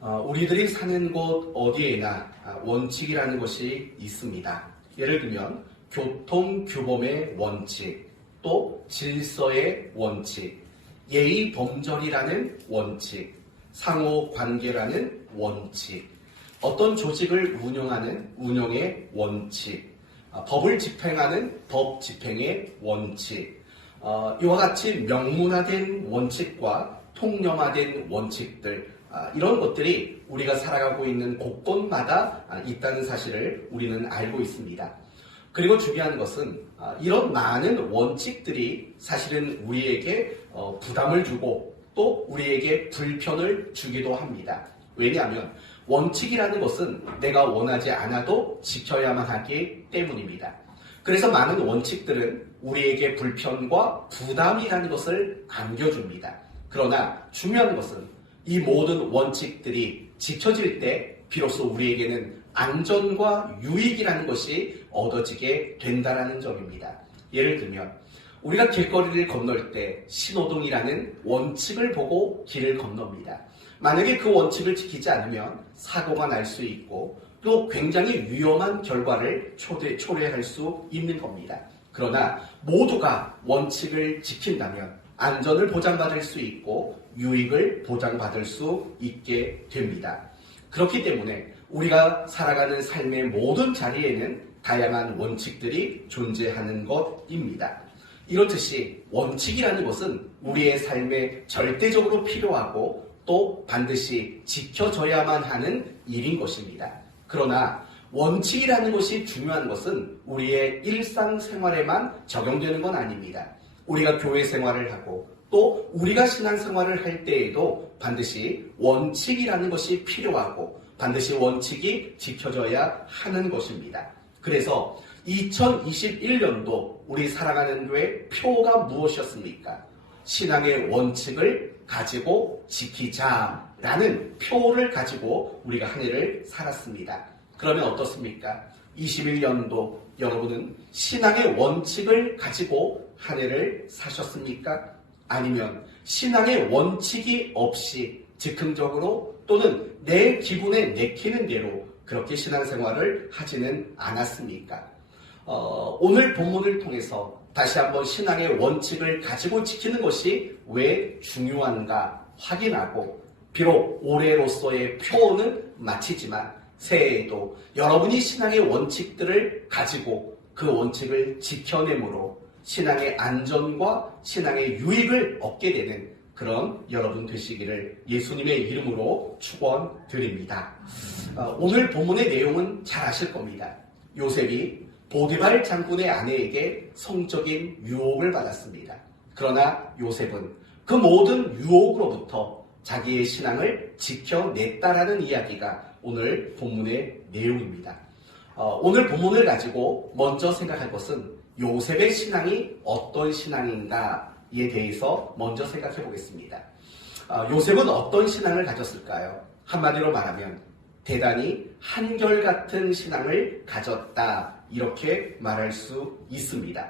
우리들이 사는 곳 어디에나 원칙이라는 것이 있습니다. 예를 들면 교통규범의 원칙, 또 질서의 원칙, 예의범절이라는 원칙, 상호관계라는 원칙, 어떤 조직을 운영하는 운영의 원칙, 법을 집행하는 법 집행의 원칙, 이와 같이 명문화된 원칙과 통념화된 원칙들, 이런 것들이 우리가 살아가고 있는 곳곳마다 있다는 사실을 우리는 알고 있습니다. 그리고 중요한 것은 이런 많은 원칙들이 사실은 우리에게 부담을 주고 또 우리에게 불편을 주기도 합니다. 왜냐하면 원칙이라는 것은 내가 원하지 않아도 지켜야만 하기 때문입니다. 그래서 많은 원칙들은 우리에게 불편과 부담이라는 것을 안겨줍니다. 그러나 중요한 것은 이 모든 원칙들이 지켜질 때 비로소 우리에게는 안전과 유익이라는 것이 얻어지게 된다는 점입니다. 예를 들면 우리가 길거리를 건널 때 신호등이라는 원칙을 보고 길을 건넙니다. 만약에 그 원칙을 지키지 않으면 사고가 날 수 있고 또 굉장히 위험한 결과를 초래할 수 있는 겁니다. 그러나 모두가 원칙을 지킨다면 안전을 보장받을 수 있고 유익을 보장받을 수 있게 됩니다. 그렇기 때문에 우리가 살아가는 삶의 모든 자리에는 다양한 원칙들이 존재하는 것입니다. 이렇듯이 원칙이라는 것은 우리의 삶에 절대적으로 필요하고 또 반드시 지켜져야만 하는 일인 것입니다. 그러나 원칙이라는 것이 중요한 것은 우리의 일상생활에만 적용되는 건 아닙니다. 우리가 교회 생활을 하고 또 우리가 신앙생활을 할 때에도 반드시 원칙이라는 것이 필요하고 반드시 원칙이 지켜져야 하는 것입니다. 그래서 2021년도 우리 살아가는 교회 표가 무엇이었습니까? 신앙의 원칙을 가지고 지키자라는 표를 가지고 우리가 한 해를 살았습니다. 그러면 어떻습니까? 21년도 여러분은 신앙의 원칙을 가지고 한 해를 사셨습니까? 아니면 신앙의 원칙이 없이 즉흥적으로 또는 내 기분에 내키는 대로 그렇게 신앙생활을 하지는 않았습니까? 오늘 본문을 통해서 다시 한번 신앙의 원칙을 가지고 지키는 것이 왜 중요한가 확인하고 비록 올해로서의 표는 마치지만 새해에도 여러분이 신앙의 원칙들을 가지고 그 원칙을 지켜내므로 신앙의 안전과 신앙의 유익을 얻게 되는 그런 여러분 되시기를 예수님의 이름으로 축원드립니다. 오늘 본문의 내용은 잘 아실 겁니다. 요셉이 보디발 장군의 아내에게 성적인 유혹을 받았습니다. 그러나 요셉은 그 모든 유혹으로부터 자기의 신앙을 지켜냈다라는 이야기가 오늘 본문의 내용입니다. 오늘 본문을 가지고 먼저 생각할 것은 요셉의 신앙이 어떤 신앙인가에 대해서 먼저 생각해 보겠습니다. 요셉은 어떤 신앙을 가졌을까요? 한마디로 말하면 대단히 한결같은 신앙을 가졌다, 이렇게 말할 수 있습니다.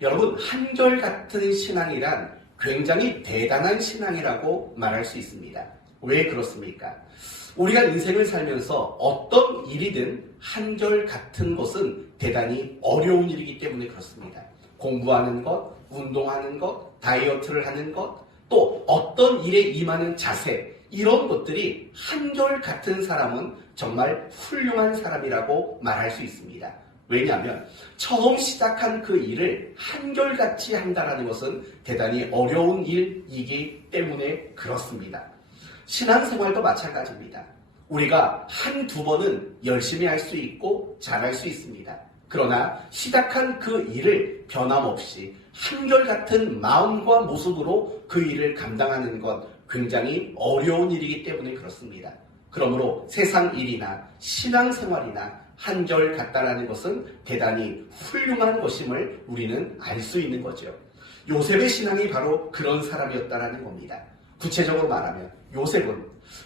여러분, 한결같은 신앙이란 굉장히 대단한 신앙이라고 말할 수 있습니다. 왜 그렇습니까? 우리가 인생을 살면서 어떤 일이든 한결같은 것은 대단히 어려운 일이기 때문에 그렇습니다. 공부하는 것, 운동하는 것, 다이어트를 하는 것, 또 어떤 일에 임하는 자세, 이런 것들이 한결같은 사람은 정말 훌륭한 사람이라고 말할 수 있습니다. 왜냐하면 처음 시작한 그 일을 한결같이 한다는 것은 대단히 어려운 일이기 때문에 그렇습니다. 신앙생활도 마찬가지입니다. 우리가 한두 번은 열심히 할 수 있고 잘할 수 있습니다. 그러나 시작한 그 일을 변함없이 한결같은 마음과 모습으로 그 일을 감당하는 것 굉장히 어려운 일이기 때문에 그렇습니다. 그러므로 세상 일이나 신앙생활이나 한결같다라는 것은 대단히 훌륭한 것임을 우리는 알 수 있는 거죠. 요셉의 신앙이 바로 그런 사람이었다라는 겁니다. 구체적으로 말하면 요셉은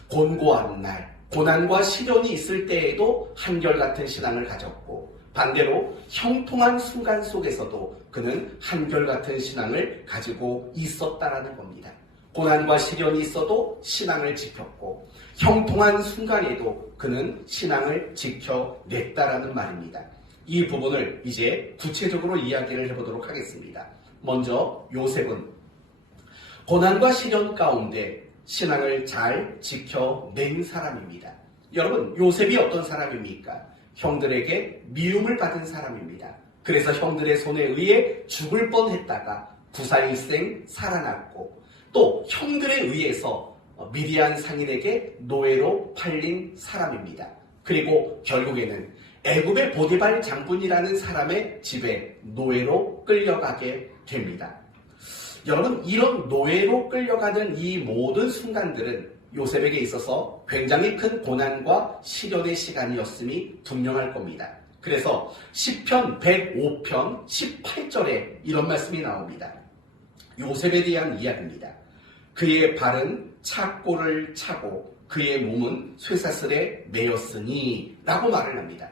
곤고한 날, 고난과 시련이 있을 때에도 한결같은 신앙을 가졌고 반대로 형통한 순간 속에서도 그는 한결같은 신앙을 가지고 있었다라는 겁니다. 고난과 시련이 있어도 신앙을 지켰고 형통한 순간에도 그는 신앙을 지켜냈다라는 말입니다. 이 부분을 이제 구체적으로 이야기를 해보도록 하겠습니다. 먼저 요셉은 고난과 시련 가운데 신앙을 잘 지켜낸 사람입니다. 여러분, 요셉이 어떤 사람입니까? 형들에게 미움을 받은 사람입니다. 그래서 형들의 손에 의해 죽을 뻔했다가 구사일생 살아났고, 또 형들에 의해서 미디안 상인에게 노예로 팔린 사람입니다. 그리고 결국에는 애굽의 보디발 장군이라는 사람의 집에 노예로 끌려가게 됩니다. 여러분, 이런 노예로 끌려가는 이 모든 순간들은 요셉에게 있어서 굉장히 큰 고난과 시련의 시간이었음이 분명할 겁니다. 그래서 시편 105편 18절에 이런 말씀이 나옵니다. 요셉에 대한 이야기입니다. 그의 발은 착고를 차고 그의 몸은 쇠사슬에 매였으니 라고 말을 합니다.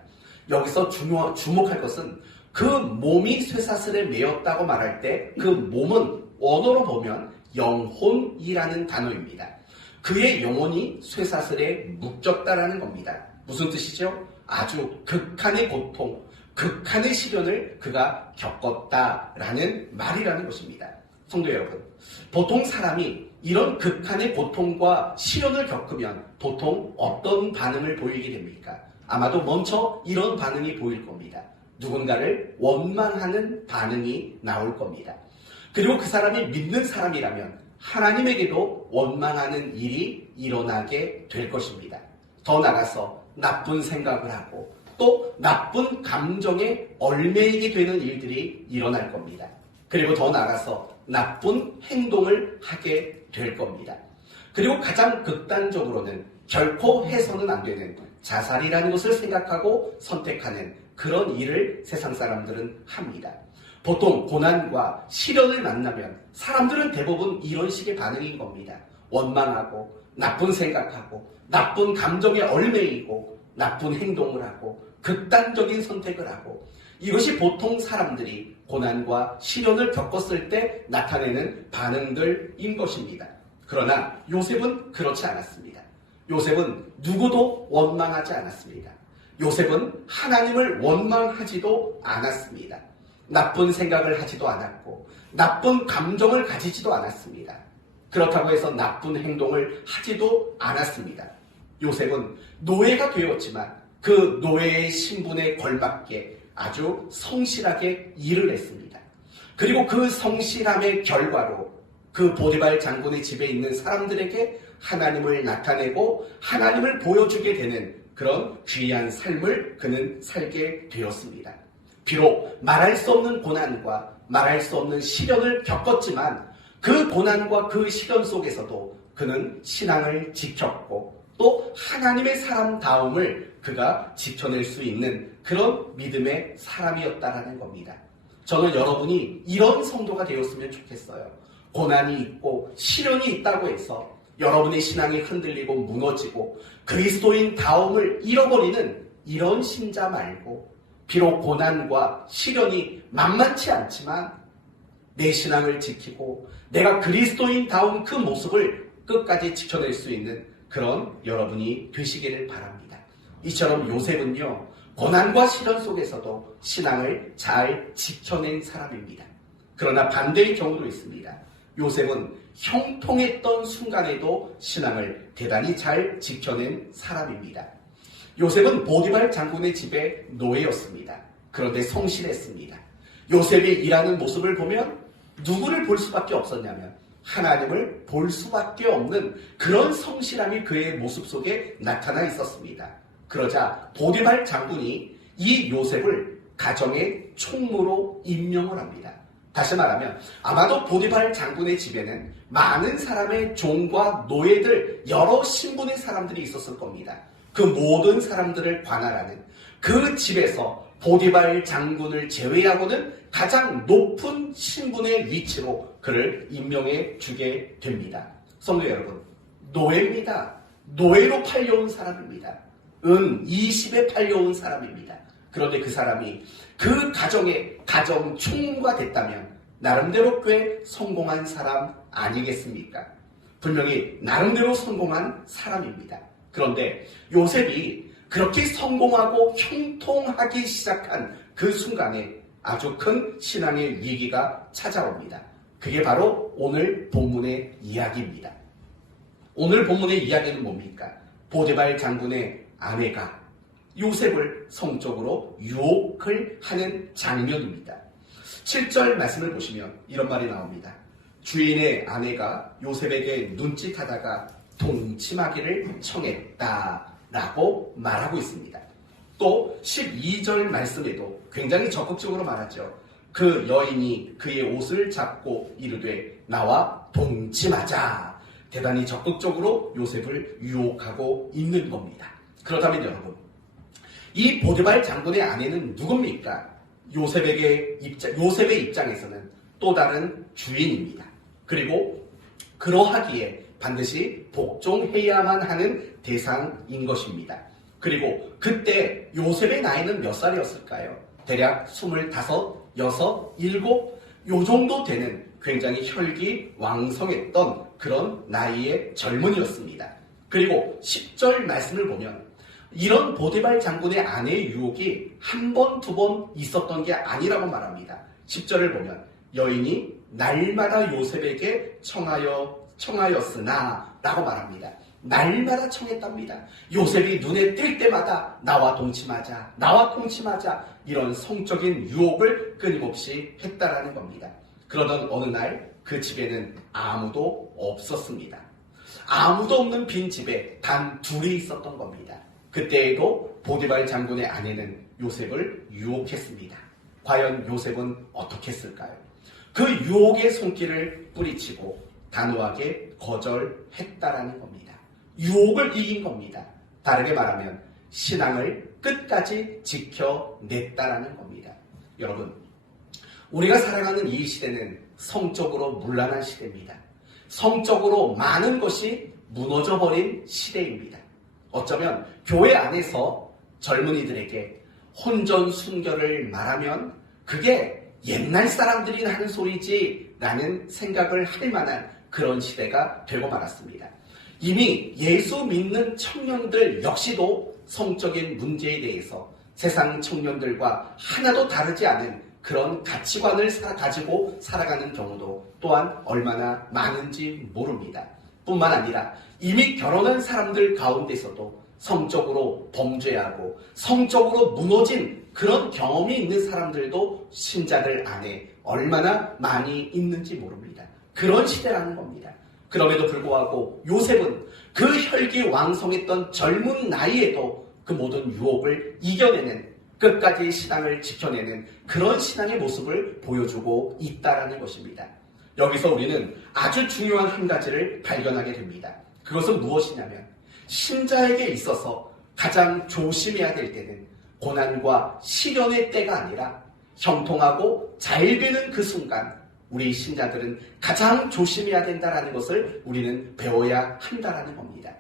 여기서 주목할 것은 그 몸이 쇠사슬에 매였다고 말할 때 그 몸은 원어로 보면 영혼이라는 단어입니다. 그의 영혼이 쇠사슬에 묶였다라는 겁니다. 무슨 뜻이죠? 아주 극한의 고통, 극한의 시련을 그가 겪었다라는 말이라는 것입니다. 성도 여러분, 보통 사람이 이런 극한의 고통과 시련을 겪으면 보통 어떤 반응을 보이게 됩니까? 아마도 먼저 이런 반응이 보일 겁니다. 누군가를 원망하는 반응이 나올 겁니다. 그리고 그 사람이 믿는 사람이라면 하나님에게도 원망하는 일이 일어나게 될 것입니다. 더 나아가서 나쁜 생각을 하고 또 나쁜 감정에 얽매이게 되는 일들이 일어날 겁니다. 그리고 더 나아가서 나쁜 행동을 하게 될 겁니다. 그리고 가장 극단적으로는 결코 해서는 안 되는 자살이라는 것을 생각하고 선택하는 그런 일을 세상 사람들은 합니다. 보통 고난과 시련을 만나면 사람들은 대부분 이런 식의 반응인 겁니다. 원망하고 나쁜 생각하고 나쁜 감정에 얽매이고 나쁜 행동을 하고 극단적인 선택을 하고, 이것이 보통 사람들이 고난과 시련을 겪었을 때 나타내는 반응들인 것입니다. 그러나 요셉은 그렇지 않았습니다. 요셉은 누구도 원망하지 않았습니다. 요셉은 하나님을 원망하지도 않았습니다. 나쁜 생각을 하지도 않았고 나쁜 감정을 가지지도 않았습니다. 그렇다고 해서 나쁜 행동을 하지도 않았습니다. 요셉은 노예가 되었지만 그 노예의 신분에 걸맞게 아주 성실하게 일을 했습니다. 그리고 그 성실함의 결과로 그 보디발 장군의 집에 있는 사람들에게 하나님을 나타내고 하나님을 보여주게 되는 그런 귀한 삶을 그는 살게 되었습니다. 비록 말할 수 없는 고난과 말할 수 없는 시련을 겪었지만 그 고난과 그 시련 속에서도 그는 신앙을 지켰고 또 하나님의 사람다움을 그가 지켜낼 수 있는 그런 믿음의 사람이었다라는 겁니다. 저는 여러분이 이런 성도가 되었으면 좋겠어요. 고난이 있고 시련이 있다고 해서 여러분의 신앙이 흔들리고 무너지고 그리스도인다움을 잃어버리는 이런 신자 말고, 비록 고난과 시련이 만만치 않지만 내 신앙을 지키고 내가 그리스도인다운 그 모습을 끝까지 지켜낼 수 있는 그런 여러분이 되시기를 바랍니다. 이처럼 요셉은요, 고난과 시련 속에서도 신앙을 잘 지켜낸 사람입니다. 그러나 반대의 경우도 있습니다. 요셉은 형통했던 순간에도 신앙을 대단히 잘 지켜낸 사람입니다. 요셉은 보디발 장군의 집에 노예였습니다. 그런데 성실했습니다. 요셉이 일하는 모습을 보면 누구를 볼 수밖에 없었냐면 하나님을 볼 수밖에 없는 그런 성실함이 그의 모습 속에 나타나 있었습니다. 그러자 보디발 장군이 이 요셉을 가정의 총무로 임명을 합니다. 다시 말하면 아마도 보디발 장군의 집에는 많은 사람의 종과 노예들, 여러 신분의 사람들이 있었을 겁니다. 그 모든 사람들을 관할하는 그 집에서 보디발 장군을 제외하고는 가장 높은 신분의 위치로 그를 임명해 주게 됩니다. 성도 여러분, 노예입니다. 노예로 팔려온 사람입니다. 은 20에 팔려온 사람입니다. 그런데 그 사람이 그 가정의 가정 총무가 됐다면 나름대로 꽤 성공한 사람 아니겠습니까? 분명히 나름대로 성공한 사람입니다. 그런데 요셉이 그렇게 성공하고 형통하기 시작한 그 순간에 아주 큰 신앙의 위기가 찾아옵니다. 그게 바로 오늘 본문의 이야기입니다. 오늘 본문의 이야기는 뭡니까? 보디발 장군의 아내가 요셉을 성적으로 유혹을 하는 장면입니다. 7절 말씀을 보시면 이런 말이 나옵니다. 주인의 아내가 요셉에게 눈짓하다가 동침하기를 청했다라고 말하고 있습니다. 또 12절 말씀에도 굉장히 적극적으로 말하죠. 그 여인이 그의 옷을 잡고 이르되 나와 동침하자. 대단히 적극적으로 요셉을 유혹하고 있는 겁니다. 그렇다면 여러분, 이 보디발 장군의 아내는 누굽니까? 요셉의 입장에서는 또 다른 주인입니다. 그리고 그러하기에 반드시 복종해야만 하는 대상인 것입니다. 그리고 그때 요셉의 나이는 몇 살이었을까요? 대략 25, 6, 7, 요 정도 되는 굉장히 혈기왕성했던 그런 나이의 젊은이였습니다. 그리고 10절 말씀을 보면 이런 보디발 장군의 아내의 유혹이 한 번, 두 번 있었던 게 아니라고 말합니다. 10절을 보면 여인이 날마다 요셉에게 청하였으나 라고 말합니다. 날마다 청했답니다. 요셉이 눈에 띌 때마다 나와 동침하자, 나와 동침하자 이런 성적인 유혹을 끊임없이 했다라는 겁니다. 그러던 어느 날 그 집에는 아무도 없었습니다. 아무도 없는 빈 집에 단 둘이 있었던 겁니다. 그때에도 보디발 장군의 아내는 요셉을 유혹했습니다. 과연 요셉은 어떻게 했을까요? 그 유혹의 손길을 뿌리치고 단호하게 거절했다라는 겁니다. 유혹을 이긴 겁니다. 다르게 말하면 신앙을 끝까지 지켜냈다라는 겁니다. 여러분, 우리가 살아가는 이 시대는 성적으로 문란한 시대입니다. 성적으로 많은 것이 무너져버린 시대입니다. 어쩌면 교회 안에서 젊은이들에게 혼전순결을 말하면 그게 옛날 사람들이 하는 소리지 라는 생각을 할 만한 그런 시대가 되고 말았습니다. 이미 예수 믿는 청년들 역시도 성적인 문제에 대해서 세상 청년들과 하나도 다르지 않은 그런 가치관을 가지고 살아가는 경우도 또한 얼마나 많은지 모릅니다. 뿐만 아니라 이미 결혼한 사람들 가운데서도 성적으로 범죄하고 성적으로 무너진 그런 경험이 있는 사람들도 신자들 안에 얼마나 많이 있는지 모릅니다. 그런 시대라는 겁니다. 그럼에도 불구하고 요셉은 그 혈기왕성했던 젊은 나이에도 그 모든 유혹을 이겨내는, 끝까지 신앙을 지켜내는 그런 신앙의 모습을 보여주고 있다는 것입니다. 여기서 우리는 아주 중요한 한 가지를 발견하게 됩니다. 그것은 무엇이냐면 신자에게 있어서 가장 조심해야 될 때는 고난과 시련의 때가 아니라 형통하고 잘 되는 그 순간 우리 신자들은 가장 조심해야 된다는 것을 우리는 배워야 한다는 겁니다.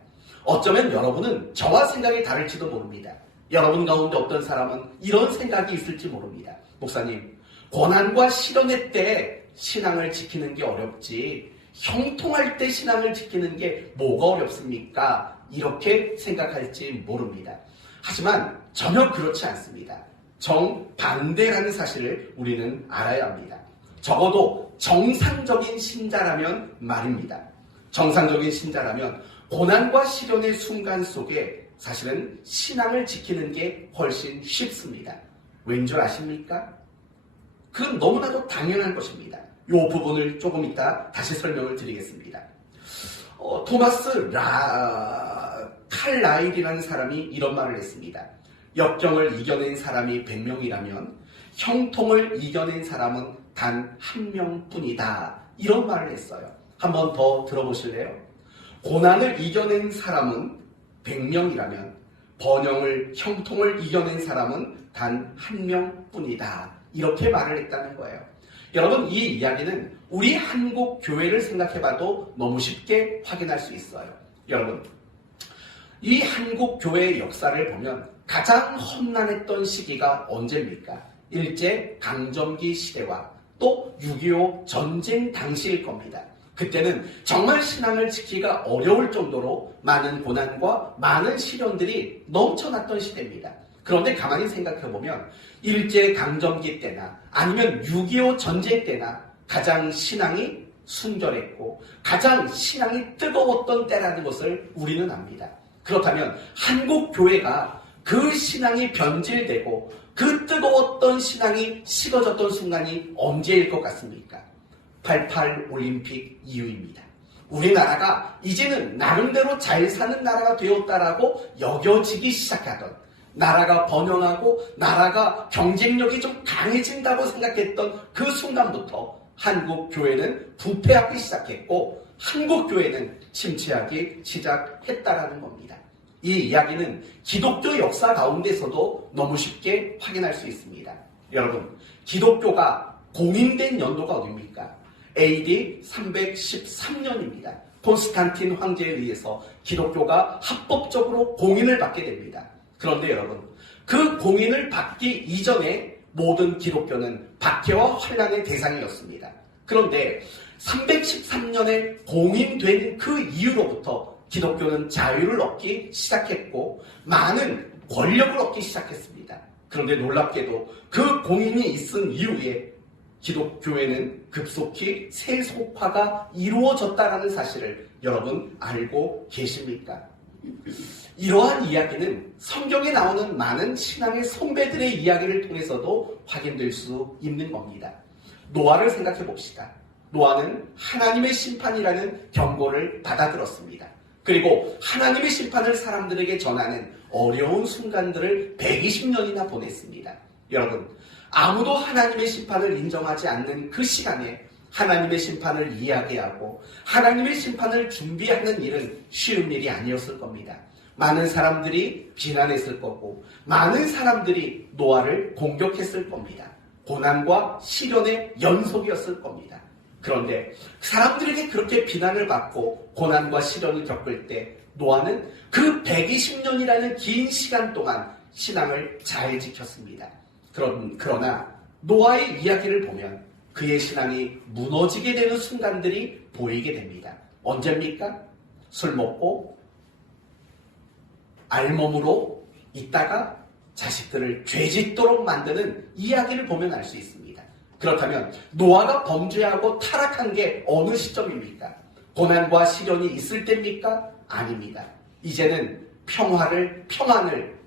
어쩌면 여러분은 저와 생각이 다를지도 모릅니다. 여러분 가운데 어떤 사람은 이런 생각이 있을지 모릅니다. 목사님, 고난과 시련의 때 신앙을 지키는 게 어렵지 형통할 때 신앙을 지키는 게 뭐가 어렵습니까? 이렇게 생각할지 모릅니다. 하지만 전혀 그렇지 않습니다. 정반대라는 사실을 우리는 알아야 합니다. 적어도 정상적인 신자라면 말입니다. 정상적인 신자라면 고난과 시련의 순간 속에 사실은 신앙을 지키는 게 훨씬 쉽습니다. 왠 줄 아십니까? 그건 너무나도 당연한 것입니다. 이 부분을 조금 이따 다시 설명을 드리겠습니다. 토마스 칼라일이라는 사람이 이런 말을 했습니다. 역경을 이겨낸 사람이 100명이라면 형통을 이겨낸 사람은 단 1명뿐이다. 이런 말을 했어요. 한번 더 들어보실래요? 고난을 이겨낸 사람은 100명이라면 번영을, 형통을 이겨낸 사람은 단 1명뿐이다. 이렇게 말을 했다는 거예요. 여러분, 이 이야기는 우리 한국 교회를 생각해봐도 너무 쉽게 확인할 수 있어요. 여러분, 이 한국 교회의 역사를 보면 가장 험난했던 시기가 언제입니까? 일제 강점기 시대와 또 6.25 전쟁 당시일 겁니다. 그때는 정말 신앙을 지키기가 어려울 정도로 많은 고난과 많은 시련들이 넘쳐났던 시대입니다. 그런데 가만히 생각해보면 일제강점기 때나 아니면 6.25 전쟁 때나 가장 신앙이 순결했고 가장 신앙이 뜨거웠던 때라는 것을 우리는 압니다. 그렇다면 한국 교회가 그 신앙이 변질되고 그 뜨거웠던 신앙이 식어졌던 순간이 언제일 것 같습니까? 88 올림픽 이후입니다. 우리나라가 이제는 나름대로 잘 사는 나라가 되었다라고 여겨지기 시작하던, 나라가 번영하고 나라가 경쟁력이 좀 강해진다고 생각했던 그 순간부터 한국 교회는 부패하기 시작했고 한국 교회는 침체하기 시작했다라는 겁니다. 이 이야기는 기독교 역사 가운데서도 너무 쉽게 확인할 수 있습니다. 여러분, 기독교가 공인된 연도가 어디입니까? AD 313년입니다. 콘스탄틴 황제에 의해서 기독교가 합법적으로 공인을 받게 됩니다. 그런데 여러분, 그 공인을 받기 이전에 모든 기독교는 박해와 환란의 대상이었습니다. 그런데 313년에 공인된 그 이후로부터 기독교는 자유를 얻기 시작했고 많은 권력을 얻기 시작했습니다. 그런데 놀랍게도 그 공인이 있은 이후에 기독교회는 급속히 세속화가 이루어졌다는 사실을 여러분 알고 계십니까? 이러한 이야기는 성경에 나오는 많은 신앙의 선배들의 이야기를 통해서도 확인될 수 있는 겁니다. 노아를 생각해 봅시다. 노아는 하나님의 심판이라는 경고를 받아들었습니다. 그리고 하나님의 심판을 사람들에게 전하는 어려운 순간들을 120년이나 보냈습니다. 여러분, 아무도 하나님의 심판을 인정하지 않는 그 시간에 하나님의 심판을 이야기하고 하나님의 심판을 준비하는 일은 쉬운 일이 아니었을 겁니다. 많은 사람들이 비난했을 거고 많은 사람들이 노아를 공격했을 겁니다. 고난과 시련의 연속이었을 겁니다. 그런데 사람들에게 그렇게 비난을 받고 고난과 시련을 겪을 때 노아는 그 120년이라는 긴 시간 동안 신앙을 잘 지켰습니다. 그러나 노아의 이야기를 보면 그의 신앙이 무너지게 되는 순간들이 보이게 됩니다. 언제입니까? 술 먹고 알몸으로 있다가 자식들을 죄짓도록 만드는 이야기를 보면 알 수 있습니다. 그렇다면 노아가 범죄하고 타락한 게 어느 시점입니까? 고난과 시련이 있을 때입니까? 아닙니다. 이제는 평안을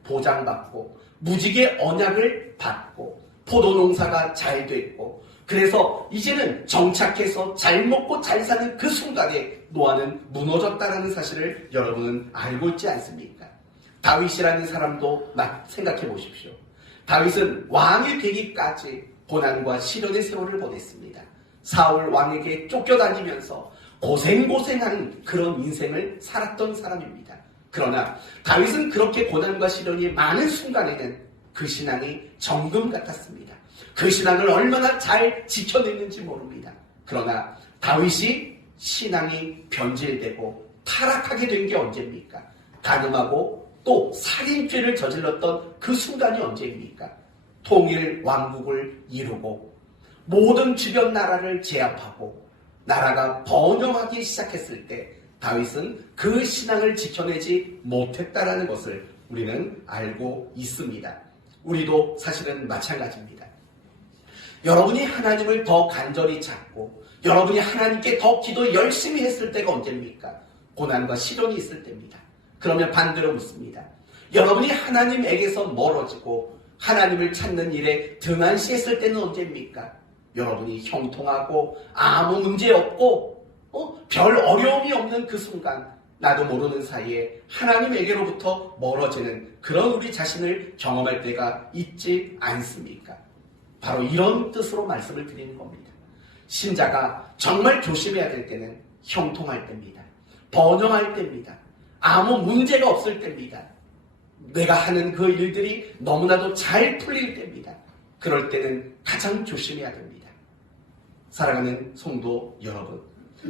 보장받고 무지개 언약을 받고 포도농사가 잘 됐고 그래서 이제는 정착해서 잘 먹고 잘 사는 그 순간에 노아는 무너졌다는 사실을 여러분은 알고 있지 않습니까? 다윗이라는 사람도 생각해 보십시오. 다윗은 왕이 되기까지 고난과 시련의 세월을 보냈습니다. 사울 왕에게 쫓겨다니면서 고생한 그런 인생을 살았던 사람입니다. 그러나 다윗은 그렇게 고난과 시련이 많은 순간에는 그 신앙이 정금 같았습니다. 그 신앙을 얼마나 잘 지켜냈는지 모릅니다. 그러나 다윗이 신앙이 변질되고 타락하게 된 게 언제입니까? 간음하고 또 살인죄를 저질렀던 그 순간이 언제입니까? 통일 왕국을 이루고 모든 주변 나라를 제압하고 나라가 번영하기 시작했을 때 다윗은 그 신앙을 지켜내지 못했다라는 것을 우리는 알고 있습니다. 우리도 사실은 마찬가지입니다. 여러분이 하나님을 더 간절히 찾고 여러분이 하나님께 더 기도 열심히 했을 때가 언제입니까? 고난과 시련이 있을 때입니다. 그러면 반대로 묻습니다. 여러분이 하나님에게서 멀어지고 하나님을 찾는 일에 등한시했을 때는 언제입니까? 여러분이 형통하고 아무 문제 없고 별 어려움이 없는 그 순간 나도 모르는 사이에 하나님에게로부터 멀어지는 그런 우리 자신을 경험할 때가 있지 않습니까? 바로 이런 뜻으로 말씀을 드리는 겁니다. 신자가 정말 조심해야 될 때는 형통할 때입니다. 번영할 때입니다. 아무 문제가 없을 때입니다. 내가 하는 그 일들이 너무나도 잘 풀릴 때입니다. 그럴 때는 가장 조심해야 됩니다. 사랑하는 성도 여러분,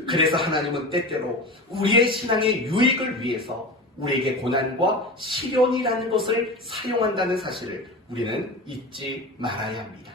그래서 하나님은 때때로 우리의 신앙의 유익을 위해서 우리에게 고난과 시련이라는 것을 사용한다는 사실을 우리는 잊지 말아야 합니다.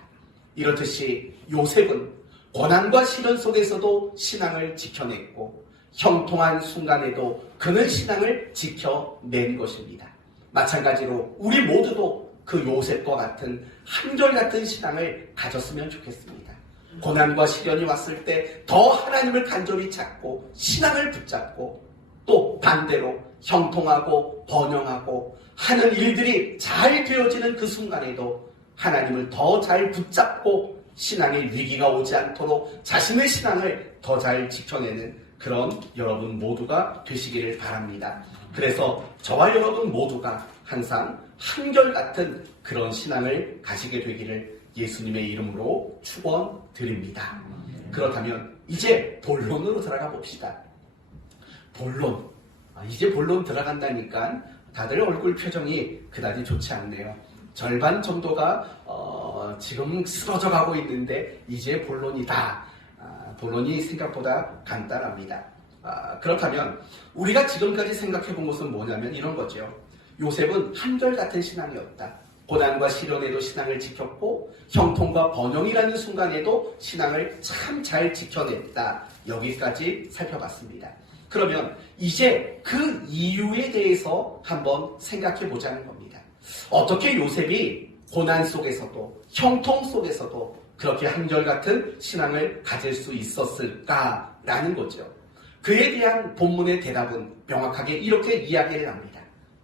이렇듯이 요셉은 고난과 시련 속에서도 신앙을 지켜냈고 형통한 순간에도 그는 신앙을 지켜낸 것입니다. 마찬가지로 우리 모두도 그 요셉과 같은 한결같은 신앙을 가졌으면 좋겠습니다. 고난과 시련이 왔을 때 더 하나님을 간절히 찾고 신앙을 붙잡고 또 반대로 형통하고 번영하고 하는 일들이 잘 되어지는 그 순간에도 하나님을 더 잘 붙잡고 신앙의 위기가 오지 않도록 자신의 신앙을 더 잘 지켜내는 그런 여러분 모두가 되시기를 바랍니다. 그래서 저와 여러분 모두가 항상 한결같은 그런 신앙을 가지게 되기를 예수님의 이름으로 축원드립니다. 그렇다면 이제 본론으로 들어가 봅시다. 본론. 이제 본론 들어간다니까 다들 얼굴 표정이 그다지 좋지 않네요. 절반 정도가 지금 쓰러져 가고 있는데 이제 본론이다. 본론이 생각보다 간단합니다. 그렇다면 우리가 지금까지 생각해 본 것은 뭐냐면 이런 거죠. 요셉은 한결같은 신앙이었다. 고난과 시련에도 신앙을 지켰고 형통과 번영이라는 순간에도 신앙을 참 잘 지켜냈다. 여기까지 살펴봤습니다. 그러면 이제 그 이유에 대해서 한번 생각해 보자는 겁니다. 어떻게 요셉이 고난 속에서도 형통 속에서도 그렇게 한결같은 신앙을 가질 수 있었을까라는 거죠. 그에 대한 본문의 대답은 명확하게 이렇게 이야기를 합니다.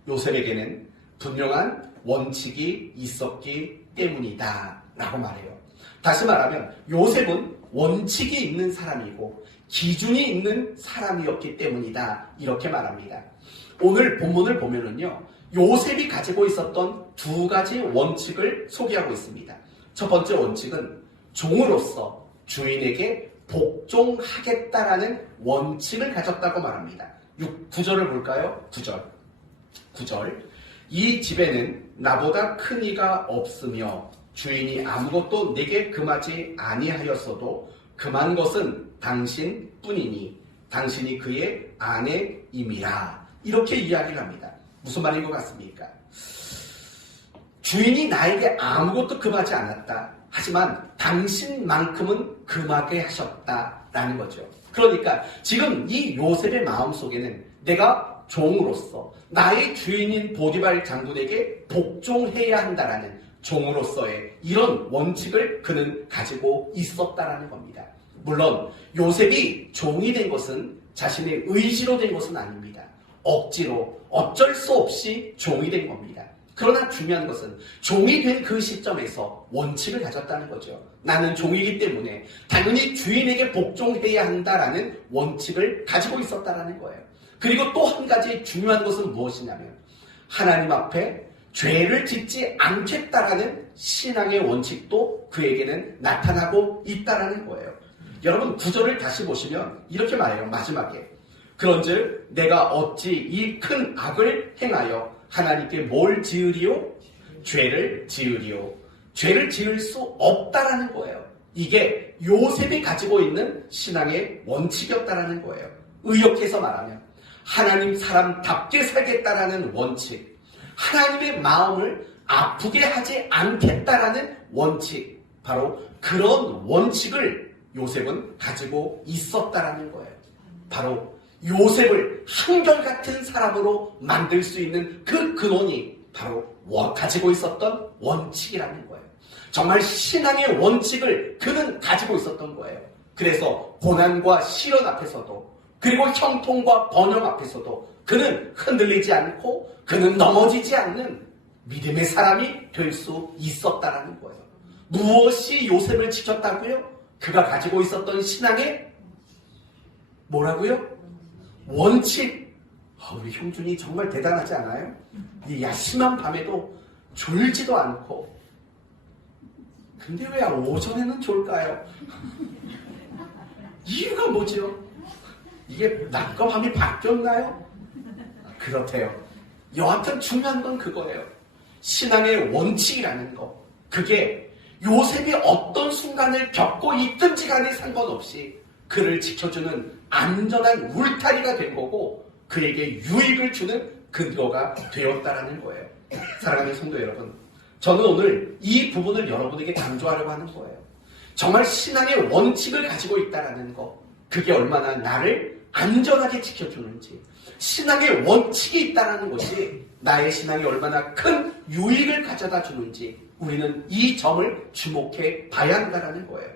요셉에게는 분명한 원칙이 있었기 때문이다 라고 말해요. 다시 말하면 요셉은 원칙이 있는 사람이고 기준이 있는 사람이었기 때문이다 이렇게 말합니다. 오늘 본문을 보면은요, 요셉이 가지고 있었던 두 가지 원칙을 소개하고 있습니다. 첫 번째 원칙은 종으로서 주인에게 복종하겠다라는 원칙을 가졌다고 말합니다. 9절을 볼까요? 9절. 이 집에는 나보다 큰 이가 없으며 주인이 아무것도 내게 금하지 아니하였어도 금한 것은 당신뿐이니 당신이 그의 아내임이라. 이렇게 이야기를 합니다. 무슨 말인 것 같습니까? 주인이 나에게 아무것도 금하지 않았다. 하지만 당신만큼은 금하게 하셨다라는 거죠. 그러니까 지금 이 요셉의 마음속에는 내가 종으로서 나의 주인인 보디발 장군에게 복종해야 한다라는 종으로서의 이런 원칙을 그는 가지고 있었다라는 겁니다. 물론 요셉이 종이 된 것은 자신의 의지로 된 것은 아닙니다. 억지로 어쩔 수 없이 종이 된 겁니다. 그러나 중요한 것은 종이 된 그 시점에서 원칙을 가졌다는 거죠. 나는 종이기 때문에 당연히 주인에게 복종해야 한다라는 원칙을 가지고 있었다라는 거예요. 그리고 또 한 가지 중요한 것은 무엇이냐면 하나님 앞에 죄를 짓지 않겠다라는 신앙의 원칙도 그에게는 나타나고 있다라는 거예요. 여러분 9절을 다시 보시면 이렇게 말해요. 마지막에 그런즉 내가 어찌 이 큰 악을 행하여 하나님께 뭘 지으리요? 죄를 지으리요. 죄를 지을 수 없다라는 거예요. 이게 요셉이 가지고 있는 신앙의 원칙이었다라는 거예요. 의역해서 말하면 하나님 사람답게 살겠다라는 원칙, 하나님의 마음을 아프게 하지 않겠다라는 원칙, 바로 그런 원칙을 요셉은 가지고 있었다라는 거예요. 바로 요셉을 한결같은 사람으로 만들 수 있는 그 근원이 바로 가지고 있었던 원칙이라는 거예요. 정말 신앙의 원칙을 그는 가지고 있었던 거예요. 그래서 고난과 시련 앞에서도 그리고 형통과 번영 앞에서도 그는 흔들리지 않고 그는 넘어지지 않는 믿음의 사람이 될 수 있었다라는 거예요. 무엇이 요셉을 지켰다고요? 그가 가지고 있었던 신앙의 뭐라고요? 원칙. 우리 형준이 정말 대단하지 않아요? 이 야심한 밤에도 졸지도 않고. 근데 왜 오전에는 졸까요? 이유가 뭐죠? 이게 낮과 밤이 바뀌었나요? 그렇대요. 여하튼 중요한 건 그거예요. 신앙의 원칙이라는 거. 그게 요셉이 어떤 순간을 겪고 있든지 간에 상관없이 그를 지켜주는 안전한 울타리가 된 거고 그에게 유익을 주는 근거가 되었다라는 거예요. 사랑하는 성도 여러분, 저는 오늘 이 부분을 여러분에게 강조하려고 하는 거예요. 정말 신앙의 원칙을 가지고 있다는 거, 그게 얼마나 나를 안전하게 지켜주는지, 신앙의 원칙이 있다는 것이 나의 신앙이 얼마나 큰 유익을 가져다 주는지 우리는 이 점을 주목해 봐야 한다는 거예요.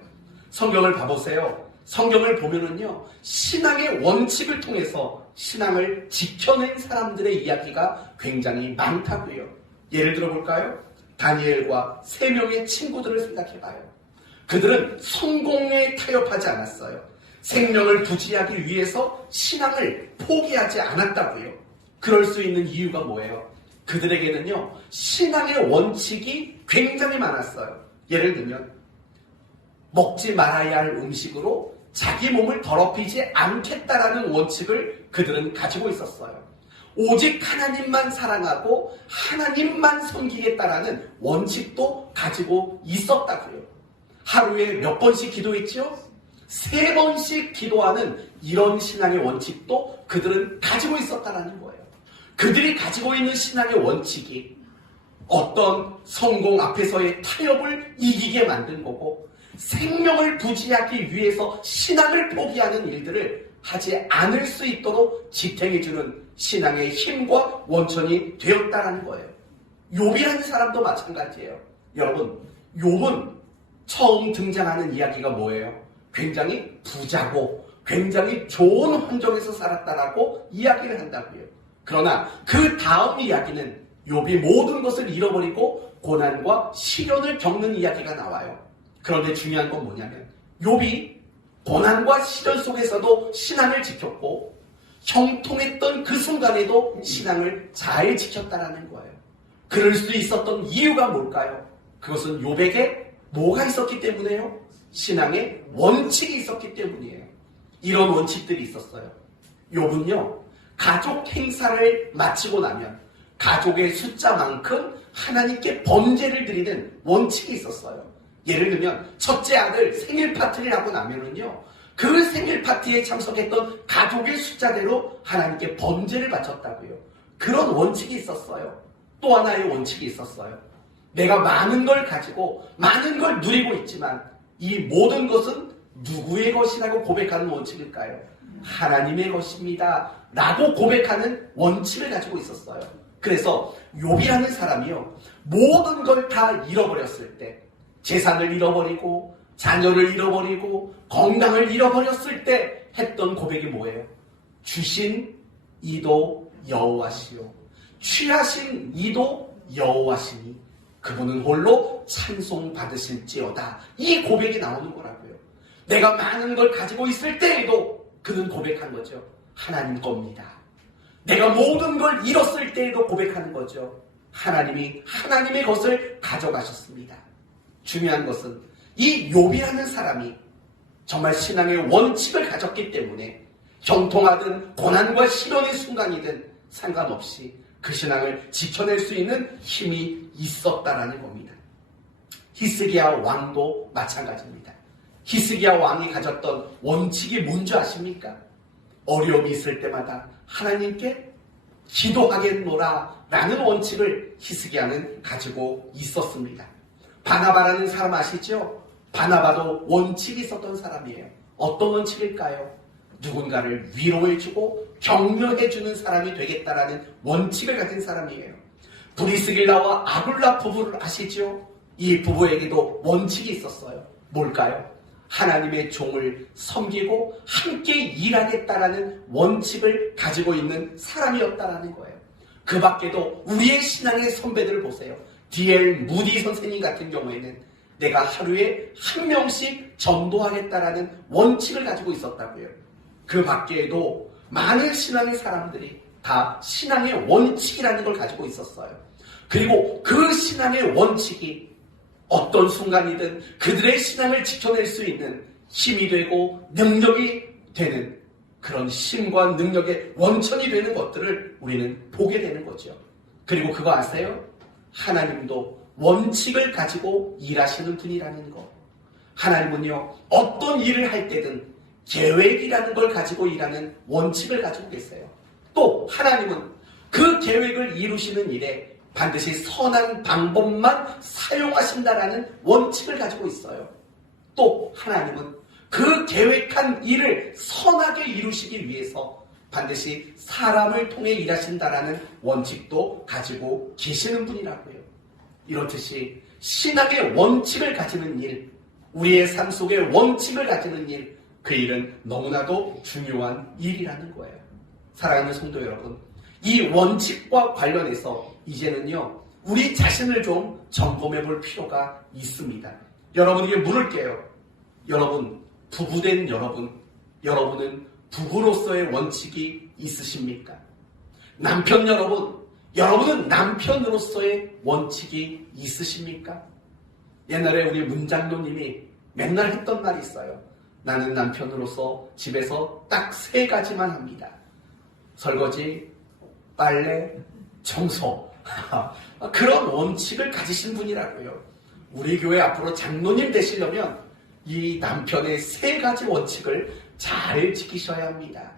성경을 봐보세요. 성경을 보면은요, 신앙의 원칙을 통해서 신앙을 지켜낸 사람들의 이야기가 굉장히 많다고요. 예를 들어볼까요? 다니엘과 3명의 친구들을 생각해봐요. 그들은 성공에 타협하지 않았어요. 생명을 부지하기 위해서 신앙을 포기하지 않았다고요. 그럴 수 있는 이유가 뭐예요? 그들에게는요, 신앙의 원칙이 굉장히 많았어요. 예를 들면 먹지 말아야 할 음식으로 자기 몸을 더럽히지 않겠다라는 원칙을 그들은 가지고 있었어요. 오직 하나님만 사랑하고 하나님만 섬기겠다라는 원칙도 가지고 있었다고요. 하루에 몇 번씩 기도했죠? 3번씩 기도하는 이런 신앙의 원칙도 그들은 가지고 있었다는 거예요. 그들이 가지고 있는 신앙의 원칙이 어떤 성공 앞에서의 타협을 이기게 만든 거고, 생명을 부지하기 위해서 신앙을 포기하는 일들을 하지 않을 수 있도록 지탱해주는 신앙의 힘과 원천이 되었다는 거예요. 욥이라는 사람도 마찬가지예요. 여러분, 욥은 처음 등장하는 이야기가 뭐예요? 굉장히 부자고 굉장히 좋은 환경에서 살았다라고 이야기를 한다고요. 그러나 그 다음 이야기는 욥이 모든 것을 잃어버리고 고난과 시련을 겪는 이야기가 나와요. 그런데 중요한 건 뭐냐면 욥이 고난과 시련 속에서도 신앙을 지켰고 형통했던 그 순간에도 신앙을 잘 지켰다라는 거예요. 그럴 수 있었던 이유가 뭘까요? 그것은 욥에게 뭐가 있었기 때문에요? 신앙의 원칙이 있었기 때문이에요. 이런 원칙들이 있었어요. 욥은요, 가족 행사를 마치고 나면 가족의 숫자만큼 하나님께 번제를 드리는 원칙이 있었어요. 예를 들면 첫째 아들 생일 파티를 하고 나면은요, 그 생일 파티에 참석했던 가족의 숫자대로 하나님께 번제를 바쳤다고요. 그런 원칙이 있었어요. 또 하나의 원칙이 있었어요. 내가 많은 걸 가지고 많은 걸 누리고 있지만 이 모든 것은 누구의 것이라고 고백하는 원칙일까요? 하나님의 것입니다 라고 고백하는 원칙을 가지고 있었어요. 그래서 욥이라는 사람이요, 모든 걸 다 잃어버렸을 때, 재산을 잃어버리고 자녀를 잃어버리고 건강을 잃어버렸을 때 했던 고백이 뭐예요? 주신 이도 여호와시요 취하신 이도 여호와시니 그분은 홀로 찬송 받으실지어다. 이 고백이 나오는 거라고요. 내가 많은 걸 가지고 있을 때에도 그는 고백한 거죠. 하나님 겁니다. 내가 모든 걸 잃었을 때에도 고백하는 거죠. 하나님이 하나님의 것을 가져가셨습니다. 중요한 것은 이 욥이라는 사람이 정말 신앙의 원칙을 가졌기 때문에 형통하든 고난과 시련의 순간이든 상관없이 그 신앙을 지켜낼 수 있는 힘이 있었다라는 겁니다. 히스기야 왕도 마찬가지입니다. 히스기야 왕이 가졌던 원칙이 뭔지 아십니까? 어려움이 있을 때마다 하나님께 기도하겠노라 라는 원칙을 히스기야는 가지고 있었습니다. 바나바라는 사람 아시죠? 바나바도 원칙이 있었던 사람이에요. 어떤 원칙일까요? 누군가를 위로해주고 격려해주는 사람이 되겠다라는 원칙을 가진 사람이에요. 브리스길라와 아굴라 부부를 아시죠? 이 부부에게도 원칙이 있었어요. 뭘까요? 하나님의 종을 섬기고 함께 일하겠다라는 원칙을 가지고 있는 사람이었다라는 거예요. 그 밖에도 우리의 신앙의 선배들을 보세요. D.L. 무디 선생님 같은 경우에는 내가 하루에 1명씩 전도하겠다라는 원칙을 가지고 있었다고요. 그 밖에도 많은 신앙의 사람들이 다 신앙의 원칙이라는 걸 가지고 있었어요. 그리고 그 신앙의 원칙이 어떤 순간이든 그들의 신앙을 지켜낼 수 있는 힘이 되고 능력이 되는 그런 힘과 능력의 원천이 되는 것들을 우리는 보게 되는 거죠. 그리고 그거 아세요? 하나님도 원칙을 가지고 일하시는 분이라는 거. 하나님은요, 어떤 일을 할 때든 계획이라는 걸 가지고 일하는 원칙을 가지고 계세요. 또 하나님은 그 계획을 이루시는 일에 반드시 선한 방법만 사용하신다라는 원칙을 가지고 있어요. 또 하나님은 그 계획한 일을 선하게 이루시기 위해서 반드시 사람을 통해 일하신다라는 원칙도 가지고 계시는 분이라고요. 이렇듯이 신앙의 원칙을 가지는 일, 우리의 삶 속에 원칙을 가지는 일, 그 일은 너무나도 중요한 일이라는 거예요. 사랑하는 성도 여러분, 이 원칙과 관련해서 이제는요, 우리 자신을 좀 점검해 볼 필요가 있습니다. 여러분에게 물을게요. 여러분, 부부된 여러분은 부부로서의 원칙이 있으십니까? 남편 여러분은 남편으로서의 원칙이 있으십니까? 옛날에 우리 문장로님이 맨날 했던 말이 있어요. 나는 남편으로서 집에서 딱 3가지만 합니다. 설거지, 빨래, 청소. 그런 원칙을 가지신 분이라고요. 우리 교회 앞으로 장로님 되시려면 이 남편의 3가지 원칙을 잘 지키셔야 합니다.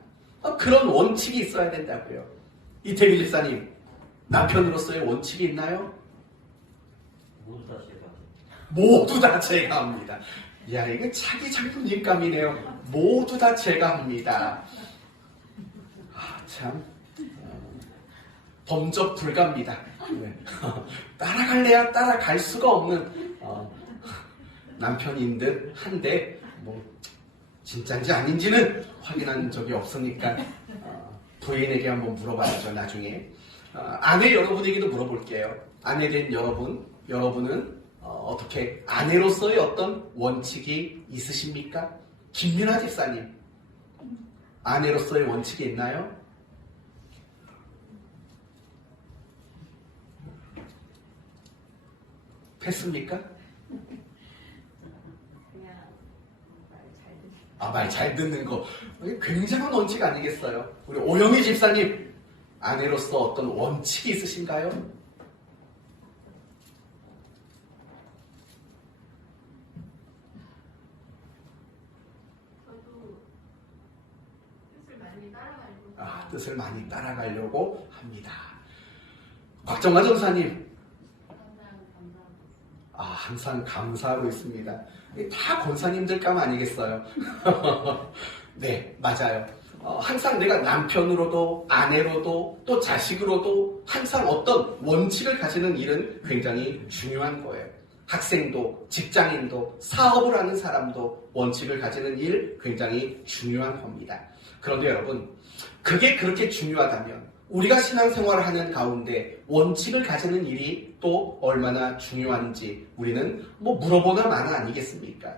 그런 원칙이 있어야 된다고요. 이태규 집사님, 남편으로서의 원칙이 있나요? 모두 다 제가 합니다. 야, 이거 차기 장로님감이네요. 모두 다 제가 합니다. 참 범접 불가입니다. 네. 따라갈래야 따라갈 수가 없는 남편인 듯 한데 뭐 진짜인지 아닌지는 확인한 적이 없으니까 부인에게 한번 물어봐야죠. 나중에 아내 여러분에게도 물어볼게요. 아내된 여러분은 어떻게 아내로서의 어떤 원칙이 있으십니까? 김윤아 집사님, 아내로서의 원칙이 있나요? 했습니까? 말 잘 듣는 거 굉장한 원칙 아니겠어요? 우리 오영희 집사님, 아내로서 어떤 원칙이 있으신가요? 저도 뜻을 많이 따라가려고 뜻을 많이 따라가려고 합니다. 곽정화 전사님, 항상 감사하고 있습니다. 다 권사님들 감 아니겠어요? 네, 맞아요. 항상 내가 남편으로도 아내로도 또 자식으로도 항상 어떤 원칙을 가지는 일은 굉장히 중요한 거예요. 학생도 직장인도 사업을 하는 사람도 원칙을 가지는 일 굉장히 중요한 겁니다. 그런데 여러분, 그게 그렇게 중요하다면 우리가 신앙생활을 하는 가운데 원칙을 가지는 일이 또 얼마나 중요한지 우리는 물어보나 마나 아니겠습니까?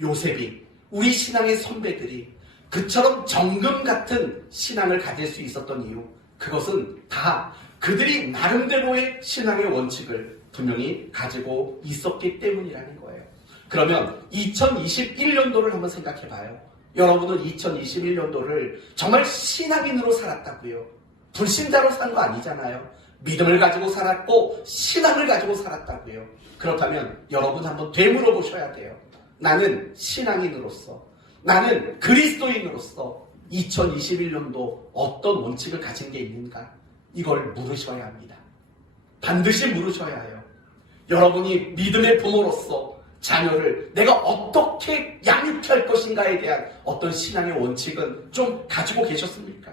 요셉이, 우리 신앙의 선배들이 그처럼 정금 같은 신앙을 가질 수 있었던 이유, 그것은 다 그들이 나름대로의 신앙의 원칙을 분명히 가지고 있었기 때문이라는 거예요. 그러면 2021년도를 한번 생각해 봐요. 여러분은 2021년도를 정말 신앙인으로 살았다고요. 불신자로 산 거 아니잖아요. 믿음을 가지고 살았고 신앙을 가지고 살았다고요. 그렇다면 여러분 한번 되물어보셔야 돼요. 나는 신앙인으로서, 나는 그리스도인으로서 2021년도 어떤 원칙을 가진 게 있는가? 이걸 물으셔야 합니다. 반드시 물으셔야 해요. 여러분이 믿음의 부모로서 자녀를 내가 어떻게 양육할 것인가에 대한 어떤 신앙의 원칙은 좀 가지고 계셨습니까?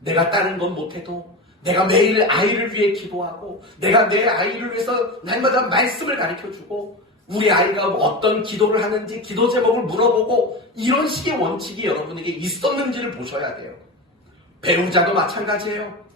내가 다른 건 못해도 내가 매일 아이를 위해 기도하고 내가 내 아이를 위해서 날마다 말씀을 가르쳐주고 우리 아이가 어떤 기도를 하는지 기도 제목을 물어보고 이런 식의 원칙이 여러분에게 있었는지를 보셔야 돼요. 배우자도 마찬가지예요.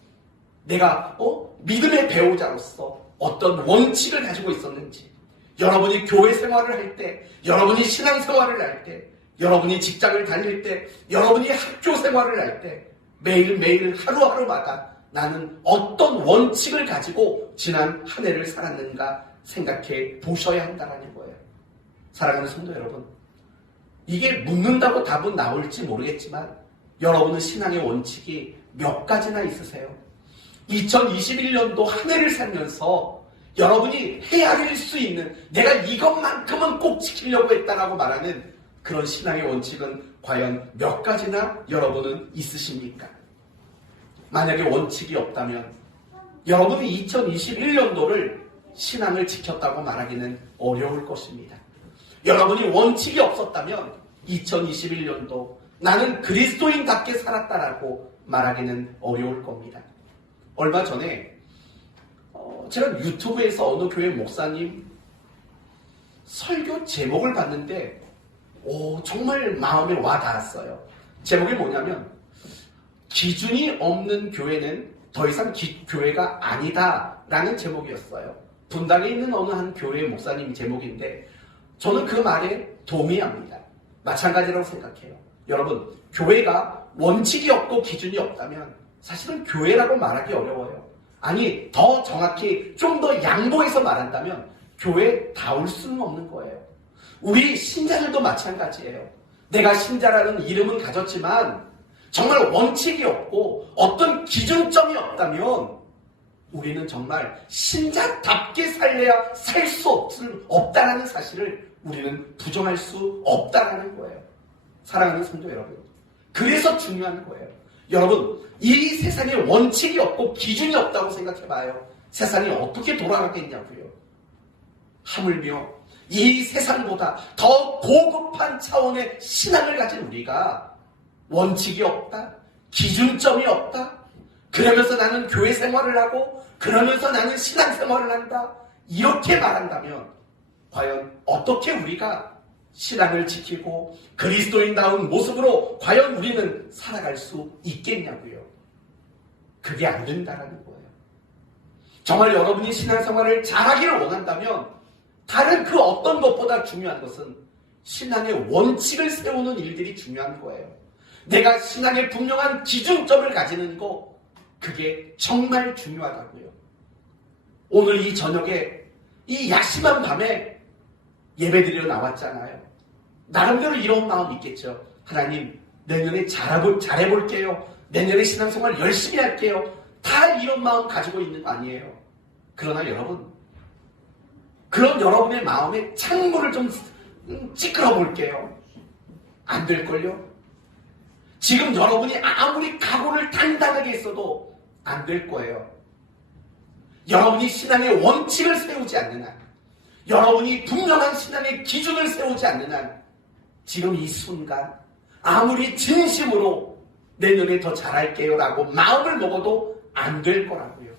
내가 믿음의 배우자로서 어떤 원칙을 가지고 있었는지, 여러분이 교회 생활을 할 때, 여러분이 신앙 생활을 할 때, 여러분이 직장을 다닐 때, 여러분이 학교 생활을 할 때 매일매일 하루하루마다 나는 어떤 원칙을 가지고 지난 한 해를 살았는가 생각해 보셔야 한다는 거예요. 사랑하는 성도 여러분, 이게 묻는다고 답은 나올지 모르겠지만 여러분은 신앙의 원칙이 몇 가지나 있으세요? 2021년도 한 해를 살면서 여러분이 헤아릴 수 있는, 내가 이것만큼은 꼭 지키려고 했다라고 말하는 그런 신앙의 원칙은 과연 몇 가지나 여러분은 있으십니까? 만약에 원칙이 없다면 여러분이 2021년도를 신앙을 지켰다고 말하기는 어려울 것입니다. 여러분이 원칙이 없었다면 2021년도 나는 그리스도인답게 살았다라고 말하기는 어려울 겁니다. 얼마 전에 제가 유튜브에서 어느 교회 목사님 설교 제목을 봤는데 정말 마음에 와 닿았어요. 제목이 뭐냐면 기준이 없는 교회는 더 이상 교회가 아니다라는 제목이었어요. 분당에 있는 어느 한 교회 목사님 제목인데 저는 그 말에 동의합니다. 마찬가지라고 생각해요. 여러분, 교회가 원칙이 없고 기준이 없다면 사실은 교회라고 말하기 어려워요. 아니, 더 정확히 좀 더 양보해서 말한다면 교회다울 수는 없는 거예요. 우리 신자들도 마찬가지예요. 내가 신자라는 이름은 가졌지만 정말 원칙이 없고 어떤 기준점이 없다면 우리는 정말 신자답게 살래야 살 수 없다라는 사실을 우리는 부정할 수 없다라는 거예요. 사랑하는 성도 여러분, 그래서 중요한 거예요. 여러분, 이 세상에 원칙이 없고 기준이 없다고 생각해봐요. 세상이 어떻게 돌아가겠냐고요. 하물며 이 세상보다 더 고급한 차원의 신앙을 가진 우리가 원칙이 없다, 기준점이 없다, 그러면서 나는 교회 생활을 하고 그러면서 나는 신앙 생활을 한다, 이렇게 말한다면 과연 어떻게 우리가 신앙을 지키고 그리스도인다운 모습으로 과연 우리는 살아갈 수 있겠냐고요. 그게 안 된다라는 거예요. 정말 여러분이 신앙생활을 잘하기를 원한다면 다른 그 어떤 것보다 중요한 것은 신앙의 원칙을 세우는 일들이 중요한 거예요. 내가 신앙의 분명한 기준점을 가지는 거, 그게 정말 중요하다고요. 오늘 이 저녁에 이 야심한 밤에 예배드리러 나왔잖아요. 나름대로 이런 마음 있겠죠. 하나님, 내년에 잘해볼게요. 내년에 신앙생활 열심히 할게요. 다 이런 마음 가지고 있는 거 아니에요. 그러나 여러분, 그런 여러분의 마음에 창문을 좀 찌끄러 볼게요. 안 될걸요? 지금 여러분이 아무리 각오를 단단하게 했어도 안 될 거예요. 여러분이 신앙의 원칙을 세우지 않는 한, 여러분이 분명한 신앙의 기준을 세우지 않는 한, 지금 이 순간 아무리 진심으로 내년에 더 잘할게요 라고 마음을 먹어도 안 될 거라고요.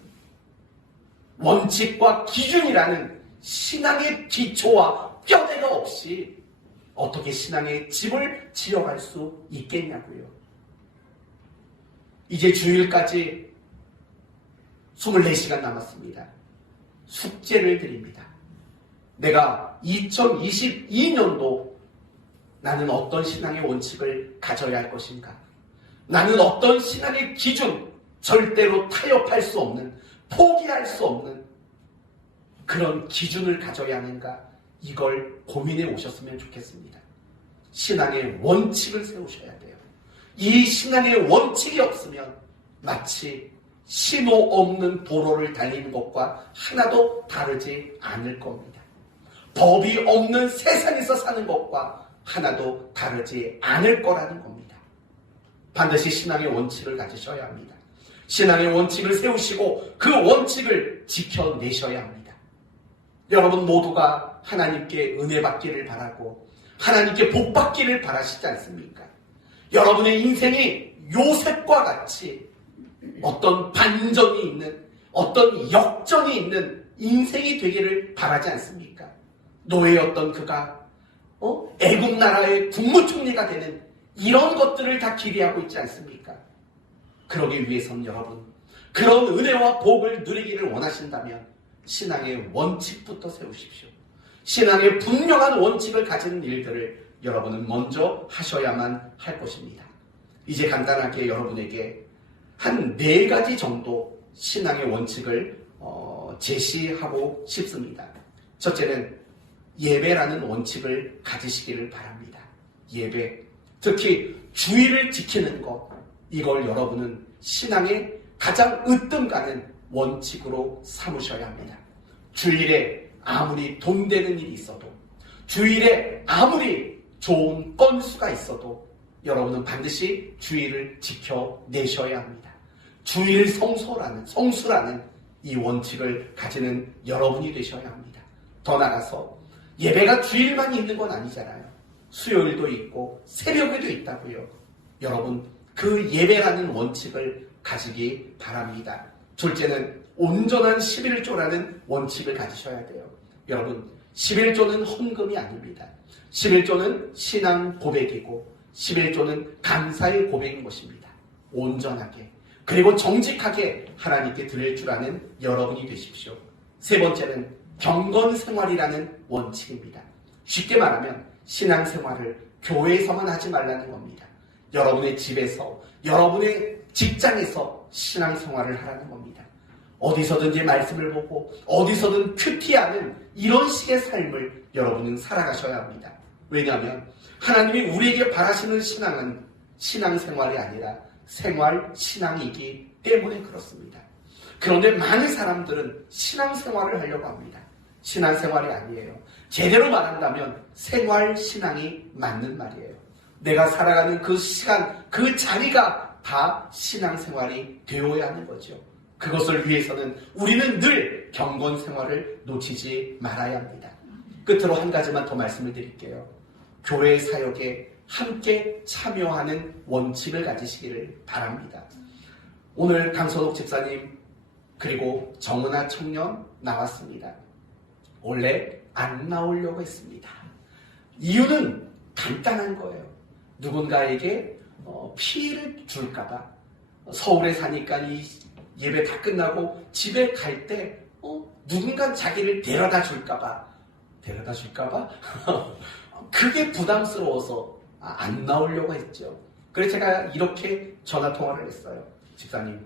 원칙과 기준이라는 신앙의 기초와 뼈대가 없이 어떻게 신앙의 집을 지어갈 수 있겠냐고요. 이제 주일까지 24시간 남았습니다. 숙제를 드립니다. 내가 2022년도 나는 어떤 신앙의 원칙을 가져야 할 것인가? 나는 어떤 신앙의 기준, 절대로 타협할 수 없는, 포기할 수 없는 그런 기준을 가져야 하는가? 이걸 고민해 오셨으면 좋겠습니다. 신앙의 원칙을 세우셔야 돼요. 이 신앙의 원칙이 없으면 마치 신호 없는 도로를 달리는 것과 하나도 다르지 않을 겁니다. 법이 없는 세상에서 사는 것과 하나도 다르지 않을 거라는 겁니다. 반드시 신앙의 원칙을 가지셔야 합니다. 신앙의 원칙을 세우시고 그 원칙을 지켜내셔야 합니다. 여러분 모두가 하나님께 은혜 받기를 바라고 하나님께 복 받기를 바라시지 않습니까? 여러분의 인생이 요셉과 같이 어떤 반전이 있는, 어떤 역전이 있는 인생이 되기를 바라지 않습니까? 노예였던 그가 애굽 나라의 국무총리가 되는 이런 것들을 다 기대하고 있지 않습니까? 그러기 위해서는 여러분, 그런 은혜와 복을 누리기를 원하신다면 신앙의 원칙부터 세우십시오. 신앙의 분명한 원칙을 가지는 일들을 여러분은 먼저 하셔야만 할 것입니다. 이제 간단하게 여러분에게 한 4가지 정도 신앙의 원칙을 제시하고 싶습니다. 첫째는 예배라는 원칙을 가지시기를 바랍니다. 예배, 특히 주의를 지키는 것, 이걸 여러분은 신앙의 가장 으뜸가는 원칙으로 삼으셔야 합니다. 주일에 아무리 돈 되는 일이 있어도, 주일에 아무리 좋은 건수가 있어도 여러분은 반드시 주일을 지켜내셔야 합니다. 주일 성수라는 이 원칙을 가지는 여러분이 되셔야 합니다. 더 나아가서 예배가 주일만 있는 건 아니잖아요. 수요일도 있고 새벽에도 있다고요. 여러분, 그 예배라는 원칙을 가지기 바랍니다. 둘째는 온전한 11조라는 원칙을 가지셔야 돼요. 여러분, 11조는 헌금이 아닙니다. 11조는 신앙 고백이고 11조는 감사의 고백인 것입니다. 온전하게 그리고 정직하게 하나님께 드릴 줄 아는 여러분이 되십시오. 세 번째는 경건생활이라는 원칙입니다. 쉽게 말하면 신앙생활을 교회에서만 하지 말라는 겁니다. 여러분의 집에서, 여러분의 직장에서 신앙생활을 하라는 겁니다. 어디서든지 말씀을 보고 어디서든 큐티하는 이런 식의 삶을 여러분은 살아가셔야 합니다. 왜냐하면 하나님이 우리에게 바라시는 신앙은 신앙생활이 아니라 생활신앙이기 때문에 그렇습니다. 그런데 많은 사람들은 신앙생활을 하려고 합니다. 신앙생활이 아니에요. 제대로 말한다면 생활신앙이 맞는 말이에요. 내가 살아가는 그 시간, 그 자리가 다 신앙생활이 되어야 하는 거죠. 그것을 위해서는 우리는 늘 경건생활을 놓치지 말아야 합니다. 끝으로 한 가지만 더 말씀을 드릴게요. 교회 사역에 함께 참여하는 원칙을 가지시기를 바랍니다. 오늘 강선옥 집사님 그리고 정은아 청년 나왔습니다. 원래 안 나오려고 했습니다. 이유는 간단한 거예요. 누군가에게 피해를 줄까봐. 서울에 사니까 이 예배 다 끝나고 집에 갈 때 누군가 자기를 데려다 줄까봐. 그게 부담스러워서 안 나오려고 했죠. 그래서 제가 이렇게 전화통화를 했어요. 집사님,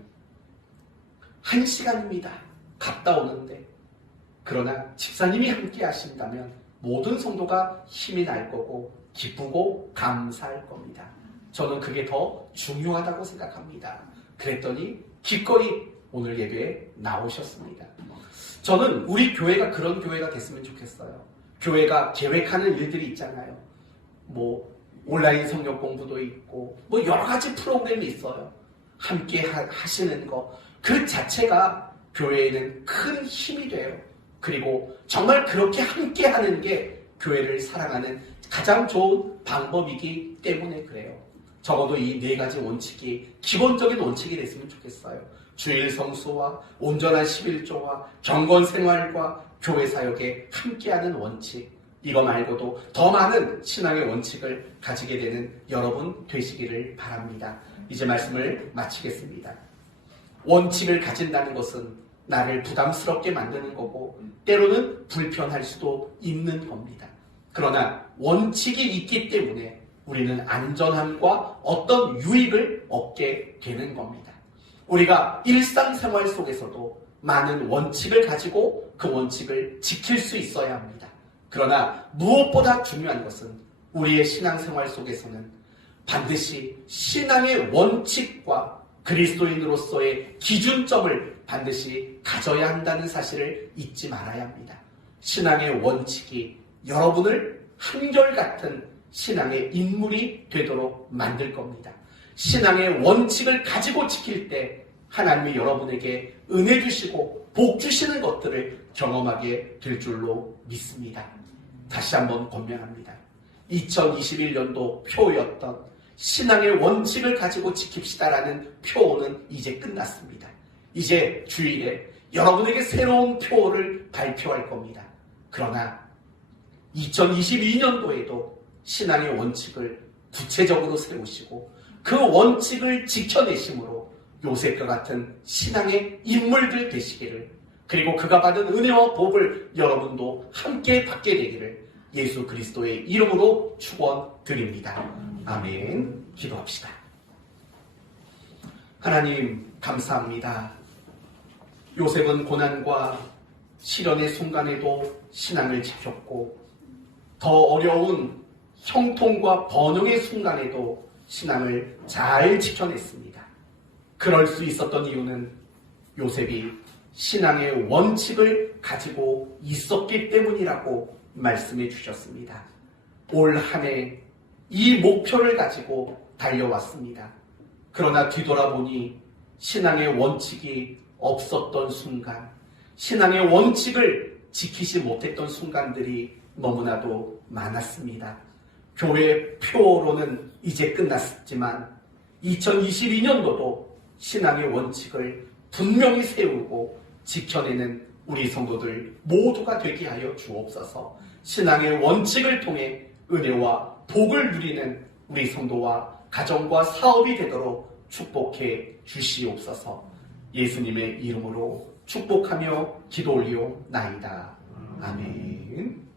1시간입니다. 갔다 오는데. 그러나 집사님이 함께 하신다면 모든 성도가 힘이 날 거고 기쁘고 감사할 겁니다. 저는 그게 더 중요하다고 생각합니다. 그랬더니 기꺼이 오늘 예배에 나오셨습니다. 저는 우리 교회가 그런 교회가 됐으면 좋겠어요. 교회가 계획하는 일들이 있잖아요. 온라인 성경 공부도 있고 여러 가지 프로그램이 있어요. 함께 하시는 거 그 자체가 교회에는 큰 힘이 돼요. 그리고 정말 그렇게 함께 하는 게 교회를 사랑하는 가장 좋은 방법이기 때문에 그래요. 적어도 이 4가지 원칙이 기본적인 원칙이 됐으면 좋겠어요. 주일 성수와 온전한 11조와 경건생활과 교회 사역에 함께하는 원칙, 이거 말고도 더 많은 신앙의 원칙을 가지게 되는 여러분 되시기를 바랍니다. 이제 말씀을 마치겠습니다. 원칙을 가진다는 것은 나를 부담스럽게 만드는 거고 때로는 불편할 수도 있는 겁니다. 그러나 원칙이 있기 때문에 우리는 안전함과 어떤 유익을 얻게 되는 겁니다. 우리가 일상생활 속에서도 많은 원칙을 가지고 그 원칙을 지킬 수 있어야 합니다. 그러나 무엇보다 중요한 것은 우리의 신앙생활 속에서는 반드시 신앙의 원칙과 그리스도인으로서의 기준점을 반드시 가져야 한다는 사실을 잊지 말아야 합니다. 신앙의 원칙이 여러분을 한결같은 신앙의 인물이 되도록 만들 겁니다. 신앙의 원칙을 가지고 지킬 때 하나님이 여러분에게 은혜 주시고 복 주시는 것들을 경험하게 될 줄로 믿습니다. 다시 한번 권면합니다. 2021년도 표였던 신앙의 원칙을 가지고 지킵시다라는 표는 이제 끝났습니다. 이제 주일에 여러분에게 새로운 표를 발표할 겁니다. 그러나 2022년도에도 신앙의 원칙을 구체적으로 세우시고 그 원칙을 지켜내심으로 요셉과 같은 신앙의 인물들 되시기를, 그리고 그가 받은 은혜와 복을 여러분도 함께 받게 되기를 예수 그리스도의 이름으로 축원드립니다. 아멘. 기도합시다. 하나님 감사합니다. 요셉은 고난과 시련의 순간에도 신앙을 지켰고 더 어려운 형통과 번영의 순간에도 신앙을 잘 지켜냈습니다. 그럴 수 있었던 이유는 요셉이 신앙의 원칙을 가지고 있었기 때문이라고 말씀해 주셨습니다. 올 한 해 이 목표를 가지고 달려왔습니다. 그러나 뒤돌아보니 신앙의 원칙이 없었던 순간, 신앙의 원칙을 지키지 못했던 순간들이 너무나도 많았습니다. 교회 표로는 이제 끝났지만 2022년도도 신앙의 원칙을 분명히 세우고 지켜내는 우리 성도들 모두가 되게 하여 주옵소서. 신앙의 원칙을 통해 은혜와 복을 누리는 우리 성도와 가정과 사업이 되도록 축복해 주시옵소서. 예수님의 이름으로 축복하며 기도 올리옵나이다. 아멘.